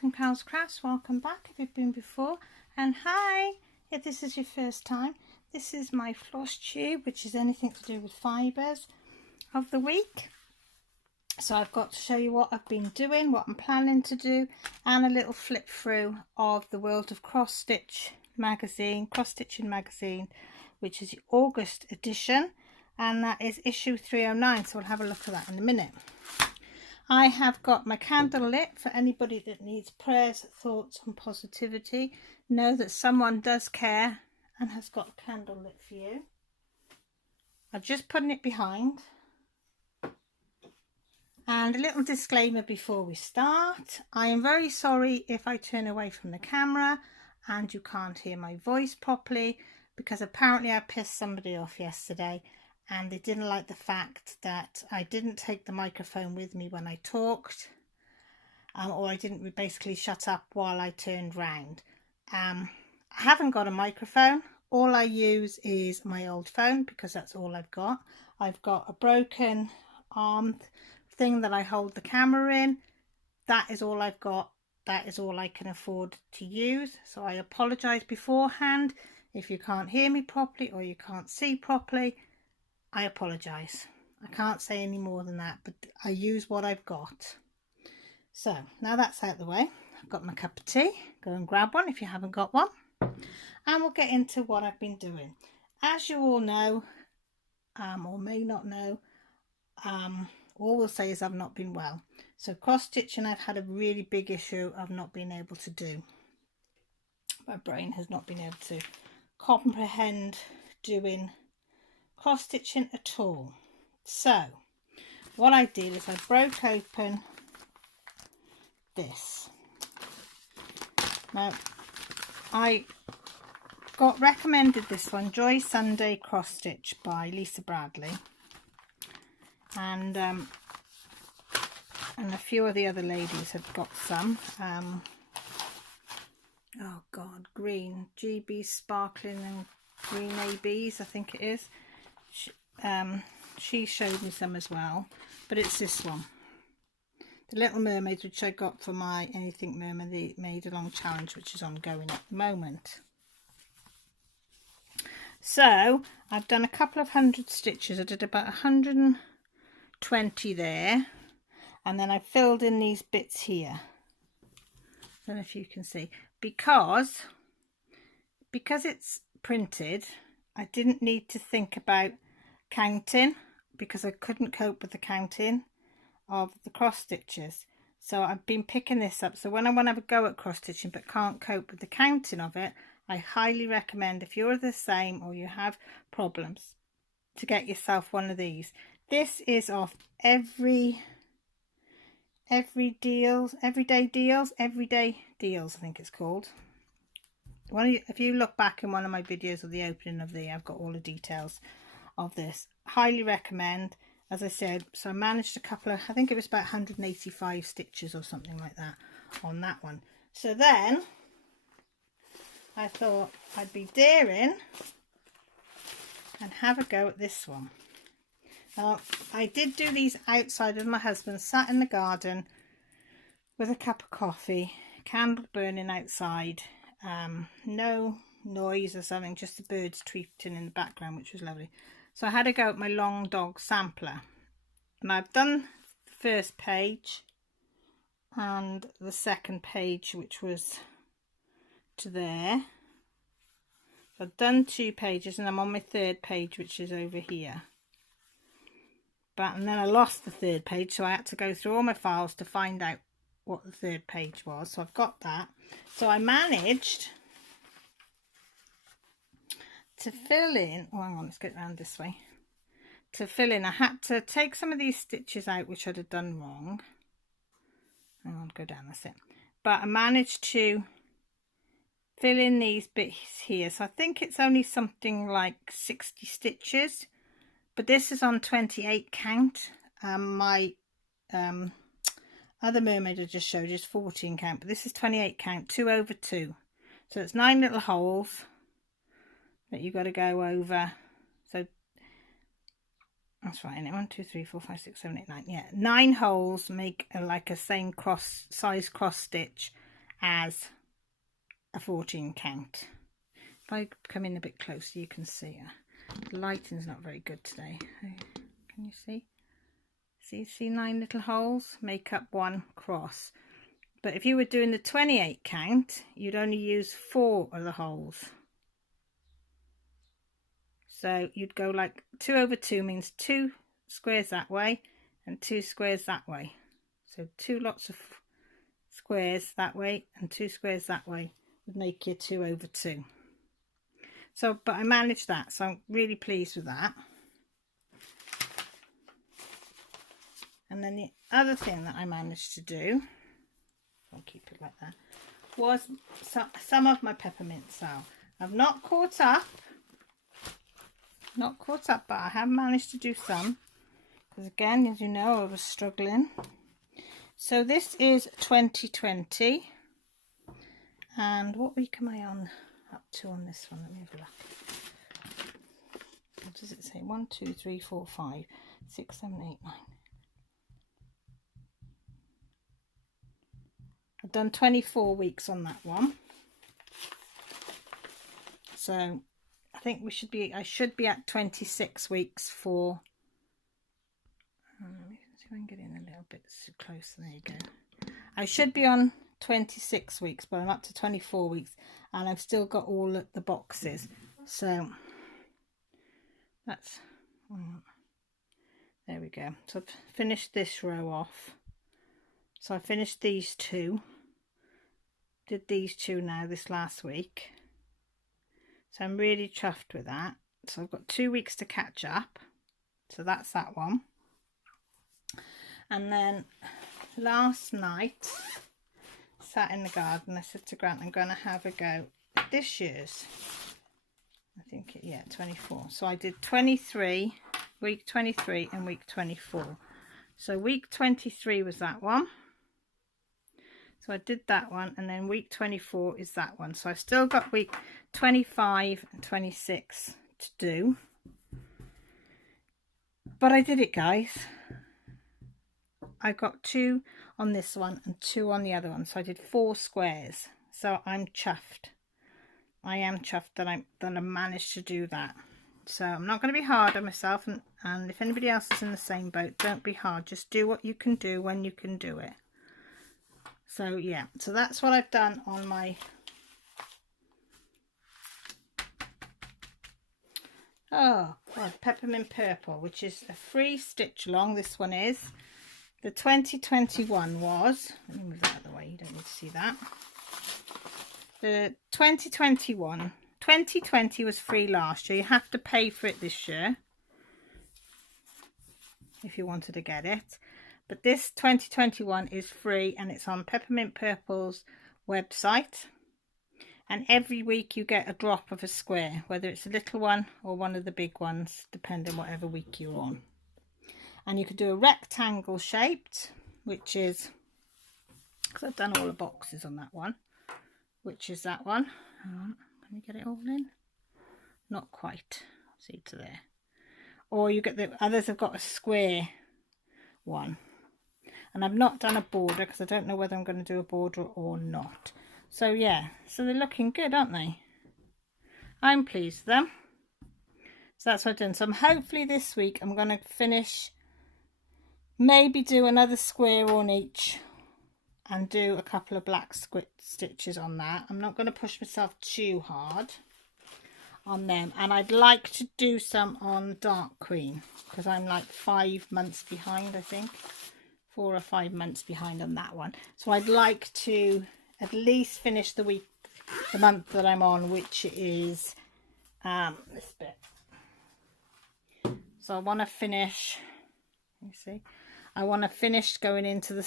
from Carol's Crafts. Welcome back if you've been before, and hi if this is your first time. This is my Flosstube, which is anything to do with fibres of the week. So I've got to show you what I've been doing, what I'm planning to do, and a little flip through of the World of Cross Stitching magazine, which is the August edition, and that is issue 309, so we'll have a look at that in a minute. I have got my candle lit for anybody that needs prayers, thoughts and positivity. Know that someone does care and has got a candle lit for you. I'm just putting it behind. And a little disclaimer before we start. I am very sorry if I turn away from the camera and you can't hear my voice properly, because apparently I pissed somebody off yesterday and they didn't like the fact that I didn't take the microphone with me when I talked, or I didn't basically shut up while I turned round. I haven't got a microphone. All I use is my old phone because that's all I've got. I've got a broken arm thing that I hold the camera in. That is all I've got. That is all I can afford to use. So I apologise beforehand if you can't hear me properly or you can't see properly. I apologise. I can't say any more than that, but I use what I've got. So now that's out of the way, I've got my cup of tea. Go and grab one if you haven't got one, and we'll get into what I've been doing. As you all know, or may not know, all we'll say is I've not been well. So cross stitching, I've had a really big issue of not being able to do. My brain has not been able to comprehend doing cross stitching at all. So what I did is I broke open this. Now I got recommended this one, Joy Sunday Cross Stitch by Lisa Bradley, and a few of the other ladies have got some. Oh god, green GB sparkling and green ABs, I think it is. She showed me some as well, but it's this one, the Little Mermaids, which I got for my Anything Mermaid Made Along challenge, which is ongoing at the moment. So I've done a couple of hundred stitches. I did about 120 there, and then I filled in these bits here. I don't know if you can see, because it's printed, I didn't need to think about counting, because I couldn't cope with the counting of the cross stitches. So I've been picking this up, so when I want to have a go at cross stitching but can't cope with the counting of it, I highly recommend, if you're the same or you have problems, to get yourself one of these. This is off everyday deals, I think it's called. If you look back in one of my videos of the opening of I've got all the details of this. Highly recommend. As I said, so I managed a couple of, I think it was about 185 stitches or something like that on that one. So then I thought I'd be daring and have a go at this one. Now I did do these outside with my husband, sat in the garden with a cup of coffee, candle burning outside, no noise or something, just the birds tweeting in the background, which was lovely. So I had to go at my long dog sampler, and I've done the first page and the second page, which was to there. So I've done 2 pages and I'm on my third page, which is over here. And then I lost the third page, so I had to go through all my files to find out what the third page was. So I've got that. So I managed to fill in, oh hang on, let's get around this way. To fill in, I had to take some of these stitches out which I'd have done wrong. Hang on, go down, that's it. But I managed to fill in these bits here. So I think it's only something like 60 stitches, but this is on 28 count. My other mermaid I just showed you is 14 count, but this is 28 count, 2 over 2. So it's 9 little holes that you've got to go over. So that's right, isn't it? 1, 2, 3, 4, 5, 6, 7, 8, 9. Yeah, 9 holes make like a same size cross stitch, as a 14 count. If I come in a bit closer, you can see the lighting's not very good today. Can you see? See 9 little holes make up 1 cross. But if you were doing the 28 count, you'd only use 4 of the holes. So you'd go like 2 over 2 means 2 squares that way and 2 squares that way. So 2 lots of squares that way and 2 squares that way would make you 2 over 2. So, but I managed that, so I'm really pleased with that. And then the other thing that I managed to do, I'll keep it like that, was some of my peppermint sow. I've not caught up, but I have managed to do some, because again, as you know, I was struggling. So this is 2020, and what week am I on up to on this one? Let me have a look. What does it say? 1 2 3 4 5 6 7 8 9. I've done 24 weeks on that one, so I think I should be at 26 weeks for, let me see if I can get in a little bit closer. There you go. I should be on 26 weeks, but I'm up to 24 weeks and I've still got all the boxes. So that's, there we go. So I've finished this row off. So I finished these 2. Did these 2 now this last week. So I'm really chuffed with that. So I've got 2 weeks to catch up. So that's that one. And then last night, sat in the garden, I said to Grant, I'm going to have a go at this year's. I think, yeah, 24. So I did 23, week 23 and week 24. So week 23 was that one. So I did that one, and then week 24 is that one. So I've still got week 25 and 26 to do. But I did it, guys. I got 2 on this one and 2 on the other one. So I did 4 squares. So I'm chuffed. I am chuffed that I managed to do that. So I'm not going to be hard on myself. And if anybody else is in the same boat, don't be hard. Just do what you can do when you can do it. So yeah, so that's what I've done on my peppermint purple, which is a free stitch along. This one is. The 2021 was, let me move that out of the way, you don't need to see that. The 2020 was free last year. You have to pay for it this year if you wanted to get it. But this 2021 is free, and it's on Peppermint Purple's website. And every week you get a drop of a square, whether it's a little one or one of the big ones, depending whatever week you're on. And you could do a rectangle shaped, which is, because I've done all the boxes on that one, which is that one. Can we get it all in? Not quite. See to there. Or you get the others have got a square one. And I've not done a border because I don't know whether I'm going to do a border or not. So yeah, so they're looking good, aren't they? I'm pleased with them. So that's what I've done. So hopefully this week I'm going to finish, maybe do another square on each and do a couple of black stitches on that. I'm not going to push myself too hard on them. And I'd like to do some on Dark Queen because I'm like 5 months behind, I think. 4 or 5 months behind on that one. So I'd like to at least finish the month that I'm on, which is this bit. So I want to finish, you see, I want to finish going into the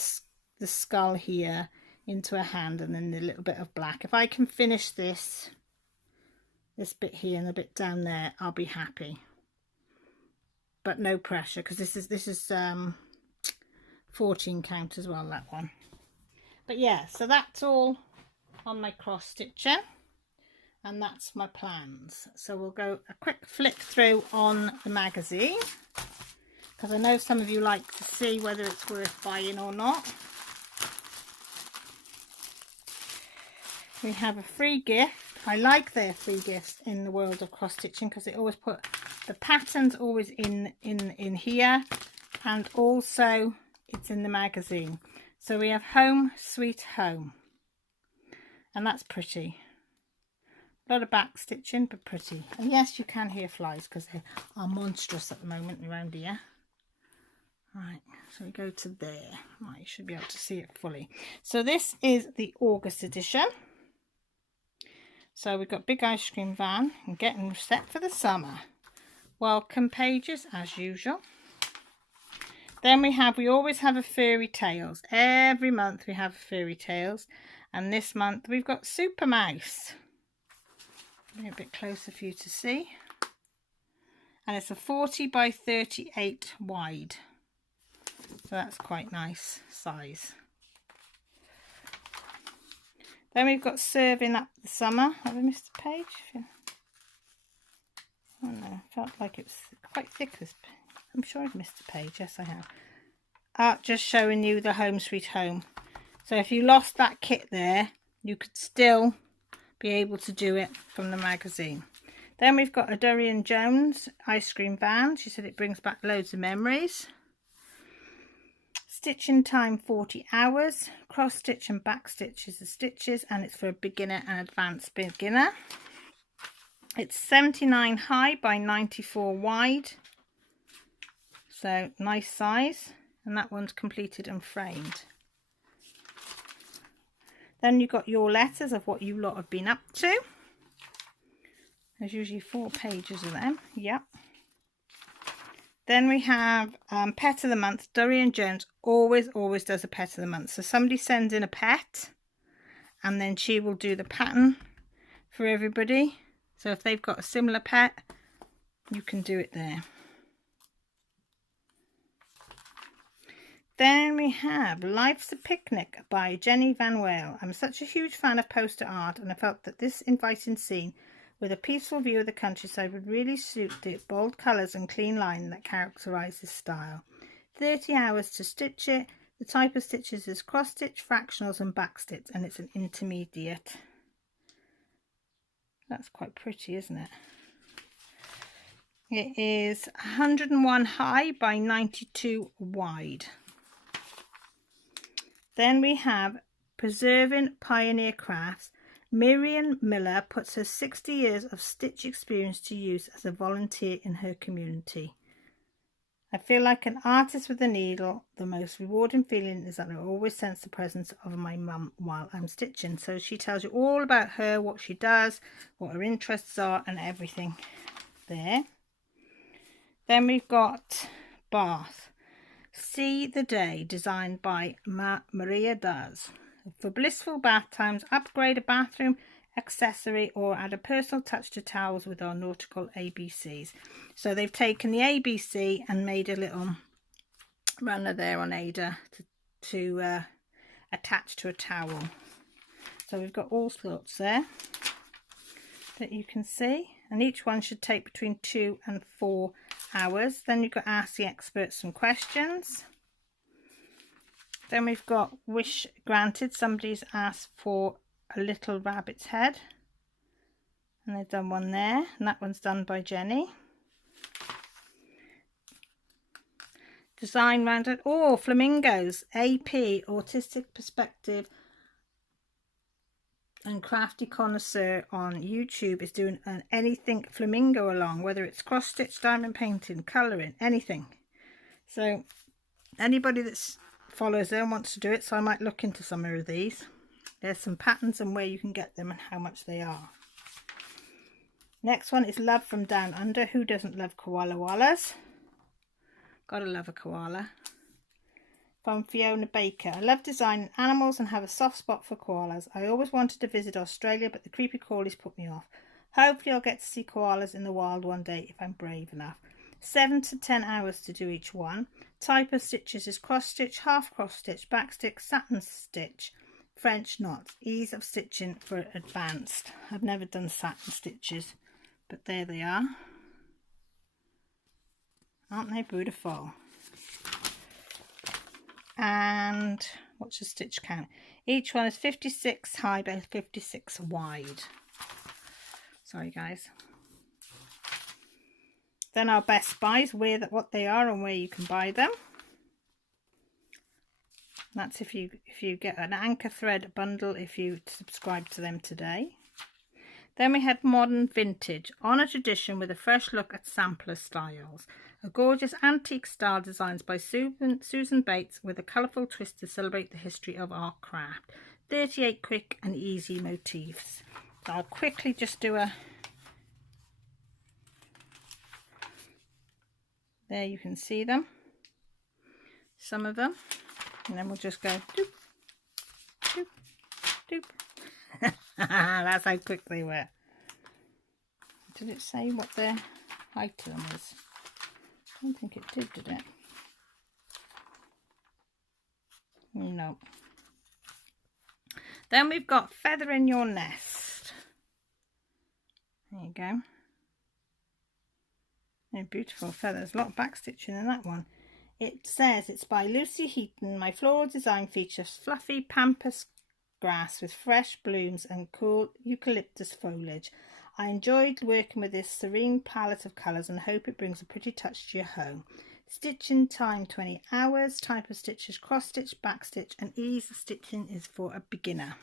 skull here, into a hand, and then a little bit of black. If I can finish this bit here and the bit down there, I'll be happy. But no pressure, because this is 14 count as well, that one. But yeah, so that's all on my cross stitching, and that's my plans. So we'll go a quick flick through on the magazine, because I know some of you like to see whether it's worth buying or not. we have a free gift. I like their free gifts in the world of cross stitching because they always put the patterns always in here, and also it's in the magazine. So we have Home Sweet Home, and that's pretty. A lot of back stitching, but pretty. And yes, you can hear flies because they are monstrous at the moment around here. Right, so we go to there. Right, you should be able to see it fully. So this is the August edition. So we've got Big Ice Cream Van and Getting Set for the Summer. Welcome pages as usual. Then we always have a Fairy Tales. Every month we have Fairy Tales. And this month we've got Super Mouse. Bring it a bit closer for you to see. And it's a 40 by 38 wide. So that's quite nice size. Then we've got Serving Up the Summer. Have I missed a page? Oh no, felt like it was quite thick. I'm sure I've missed a page. Yes, I have. Just showing you the Home Sweet Home. So if you lost that kit there, you could still be able to do it from the magazine. Then we've got a Dorian Jones Ice Cream Van. She said it brings back loads of memories. Stitching time 40 hours. Cross stitch and back stitches are stitches, and it's for a beginner and advanced beginner. It's 79 high by 94 wide. So nice size, and that one's completed and framed. Then you've got your letters of what you lot have been up to. There's usually 4 pages of them. Yep. Then we have Pet of the Month. Dorian Jones always does a Pet of the Month. So somebody sends in a pet, and then she will do the pattern for everybody. So if they've got a similar pet, you can do it there. Then we have Life's a Picnic by Jenny Van Wale. I'm such a huge fan of poster art, and I felt that this inviting scene with a peaceful view of the countryside would really suit the bold colours and clean line that characterise this style. 30 hours to stitch it. The type of stitches is cross stitch, fractionals and back stitch, and it's an intermediate. That's quite pretty, isn't it? It is 101 high by 92 wide. Then we have Preserving Pioneer Crafts. Miriam Miller puts her 60 years of stitch experience to use as a volunteer in her community. I feel like an artist with a needle. The most rewarding feeling is that I always sense the presence of my mum while I'm stitching. So she tells you all about her, what she does, what her interests are, and everything there. Then we've got Bath. See the Day, designed by Maria Does. For blissful bath times, upgrade a bathroom accessory or add a personal touch to towels with our nautical ABCs. So they've taken the ABC and made a little runner there on Ada to attach to a towel. So we've got all sorts there that you can see, and each one should take between 2 and 4 hours. Then you've got Ask the Experts some questions. Then we've got Wish Granted. Somebody's asked for a little rabbit's head, and they've done one there, and that one's done by Jenny. Design Rounded. Oh, flamingos. AP Autistic Perspective and Crafty Connoisseur on YouTube is doing an anything flamingo along, whether it's cross stitch, diamond painting, colouring, anything. So anybody that's follows her and wants to do it, so I might look into some of these. There's some patterns and where you can get them and how much they are. Next one is Love from Down Under. Who doesn't love koala wallas? Gotta love a koala. From Fiona Baker. I love designing animals and have a soft spot for koalas. I always wanted to visit Australia, but the creepy crawlies put me off. Hopefully I'll get to see koalas in the wild one day if I'm brave enough. 7 to 10 hours to do each one. Type of stitches is cross stitch, half cross stitch, back stitch, satin stitch, French knots. Ease of stitching for advanced. I've never done satin stitches, but there they are. Aren't they beautiful? And what's the stitch count? Each one is 56 high by 56 wide. Sorry guys. Then our best buys, what they are and where you can buy them. That's if you get an Anchor Thread bundle if you subscribe to them today. Then we had Modern Vintage, on a tradition with a fresh look at sampler styles. A gorgeous antique style designs by Susan Bates with a colourful twist to celebrate the history of our craft. 38 quick and easy motifs. So I'll quickly just do a... There you can see them. Some of them. And then we'll just go doop, doop, doop. That's how quick they were. Did it say what their item was? I don't think it did it? No. Then we've got Feather in Your Nest. There you go. They're beautiful feathers. A lot of backstitching in that one. It says it's by Lucy Heaton. My floral design features fluffy pampas grass with fresh blooms and cool eucalyptus foliage. I enjoyed working with this serene palette of colours and hope it brings a pretty touch to your home. Stitching time 20 hours. Type of stitches cross stitch, back stitch, and ease of stitching is for a beginner.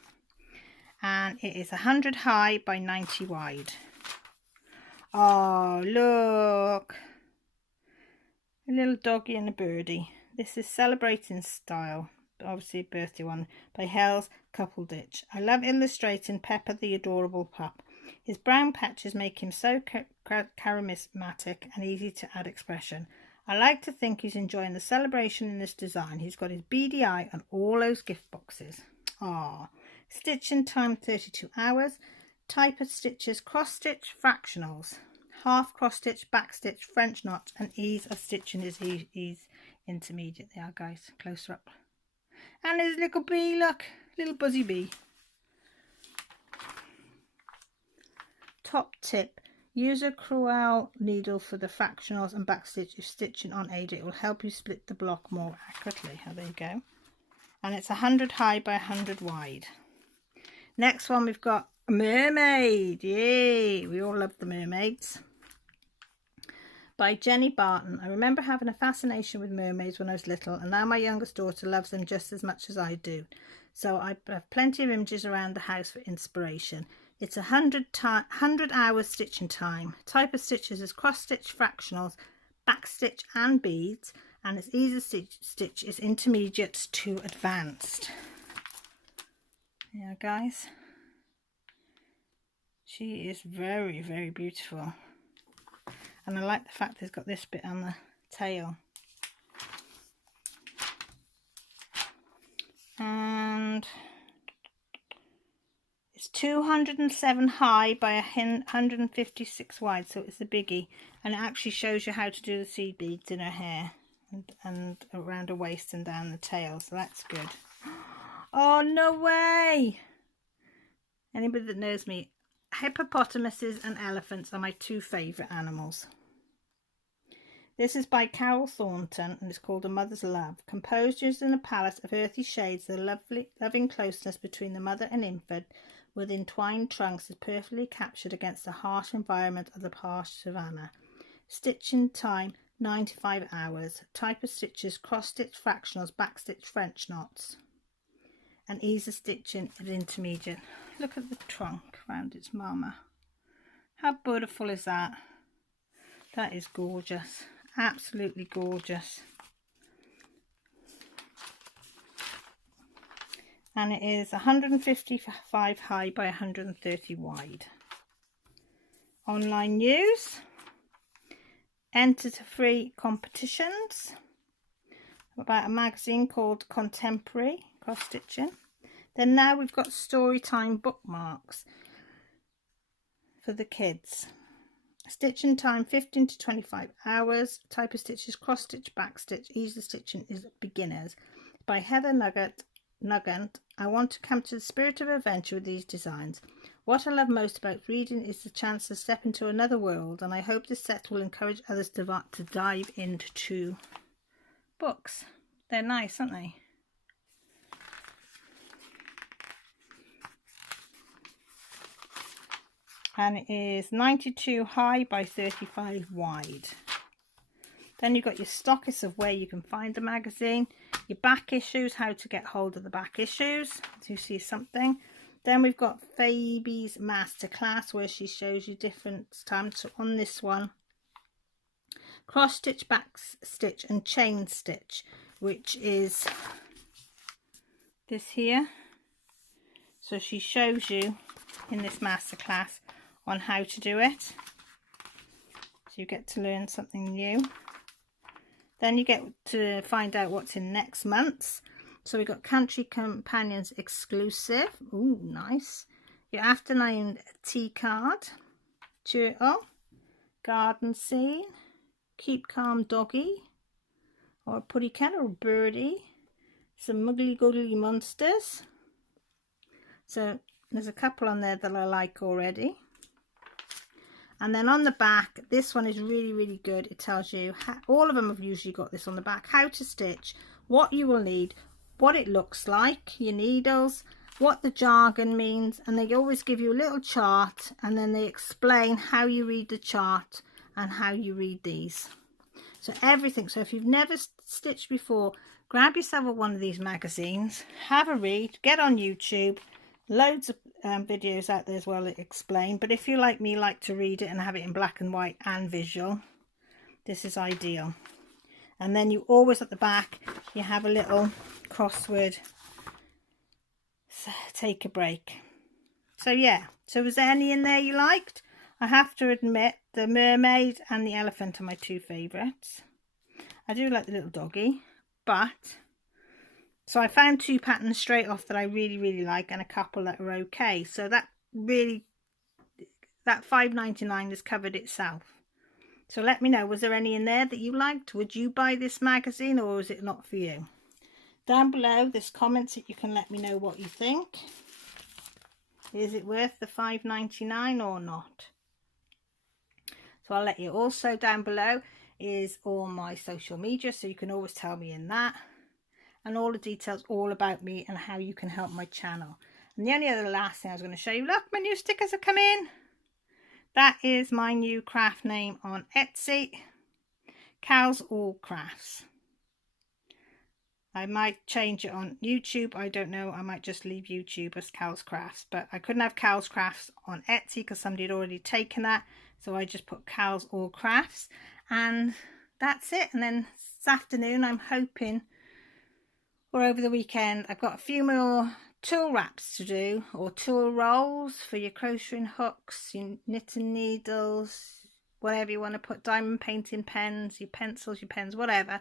And it is 100 high by 90 wide. Oh, look. A little doggy and a birdie. This is Celebrating Style, obviously a birthday one, by Hell's Couple Ditch. I love illustrating Pepper the adorable pup. His brown patches make him so charismatic and easy to add expression. I like to think he's enjoying the celebration in this design. He's got his beady eye and all those gift boxes. Ah, stitching time 32 hours. Type of stitches cross stitch, fractionals. Half cross stitch, back stitch, French notch, and ease of stitching is ease intermediate. They are, guys, closer up. And there's a little bee, look, little buzzy bee. Top tip: use a crewel needle for the fractionals and back stitch. If stitching on aid, it will help you split the block more accurately. Oh, there you go. And it's 100 high by 100 wide. Next one, we've got a mermaid. Yay! We all love the mermaids. By Jenny Barton. I remember having a fascination with mermaids when I was little, and now my youngest daughter loves them just as much as I do. So I have plenty of images around the house for inspiration. It's 100 hours stitching time. Type of stitches is cross stitch, fractionals, back stitch, and beads, and its ease of stitch is intermediate to advanced. Yeah, guys. She is very, very beautiful. And I like the fact it's got this bit on the tail. And it's 207 high by 156 wide, so it's a biggie. And it actually shows you how to do the seed beads in her hair and around her waist and down the tail, so that's good. Oh, no way! Anybody that knows me, hippopotamuses and elephants are my two favourite animals. This is by Carol Thornton and it's called A Mother's Love. Composed using a palette of earthy shades, the loving closeness between the mother and infant with entwined trunks is perfectly captured against the harsh environment of the harsh savannah. Stitching time 95 hours. Type of stitches cross stitch, fractionals, back stitch, French knots. And ease of stitching at intermediate. Look at the trunk around its mama. How beautiful is that? That is gorgeous. Absolutely gorgeous. And it is 155 high by 130 wide. Online news. Enter to free competitions. About a magazine called Contemporary Cross Stitching. Then now we've got Storytime bookmarks for the kids. Stitching time 15 to 25 hours. Type of stitches cross stitch, back stitch. Ease of stitching is beginners. By Heather Nugent. I want to capture the spirit of adventure with these designs. What I love most about reading is the chance to step into another world, and I hope this set will encourage others to dive into books. They're nice, aren't they? and it is 92 high by 35 wide. Then you've got your stockists of where you can find the magazine, your back issues, how to get hold of the back issues, so you see something. Then we've got Phoebe's Masterclass, where she shows you different stamps. So on this one, cross stitch, back stitch and chain stitch, which is this here. So she shows you in this masterclass on how to do it. So you get to learn something new. Then you get to find out what's in next month's. So we've got Country Companions exclusive. Ooh, nice. Your afternoon tea card. Turtle. Garden scene. Keep calm doggy. Or a putty cat or a birdie. Some muggly googly monsters. So there's a couple on there that I like already. And then on the back, this one is really, really good. It tells you, all of them have usually got this on the back, how to stitch, what you will need, what it looks like, your needles, what the jargon means, and they always give you a little chart, and then they explain how you read the chart and how you read these. So everything. So if you've never stitched before, grab yourself one of these magazines, have a read, get on YouTube. Loads of videos out there as well that explain, but if you like me, like to read it and have it in black and white and visual, this is ideal. And then you always at the back, you have a little crossword, so take a break. So yeah, so was there any in there you liked? I have to admit the mermaid and the elephant are my two favourites. I do like the little doggy, but so I found two patterns straight off that I really, really like, and a couple that are okay. So that really, that $5.99 has covered itself. So let me know, was there any in there that you liked? Would you buy this magazine, or is it not for you? Down below, there's comments that you can let me know what you think. Is it worth the $5.99 or not? So I'll let you. Also down below is all my social media, so you can always tell me in that. And all the details all about me and how you can help my channel. And the only other last thing I was going to show you, look, my new stickers have come in. That is my new craft name on Etsy, Cal's All Crafts. I might change it on YouTube, I don't know, I might just leave YouTube as Cal's Crafts, but I couldn't have Cal's Crafts on Etsy because somebody had already taken that, so I just put Cal's All Crafts, and that's it. And then this afternoon I'm hoping, or over the weekend, I've got a few more tool wraps to do, or tool rolls for your crocheting hooks, your knitting needles, whatever you want to put, diamond painting pens, your pencils, your pens, whatever.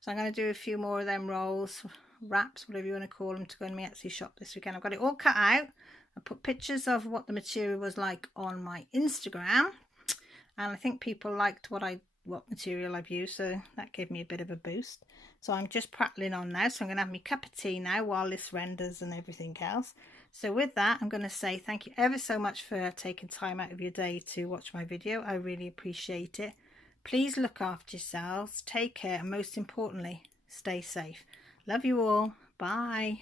So I'm going to do a few more of them rolls, wraps, whatever you want to call them, to go in my Etsy shop this weekend. I've got it all cut out. I put pictures of what the material was like on my Instagram, and I think people liked what material I've used, so that gave me a bit of a boost. So I'm just prattling on now, so I'm going to have my cup of tea now while this renders and everything else. So with that, I'm going to say thank you ever so much for taking time out of your day to watch my video. I really appreciate it. Please look after yourselves, take care, and most importantly, stay safe. Love you all. Bye.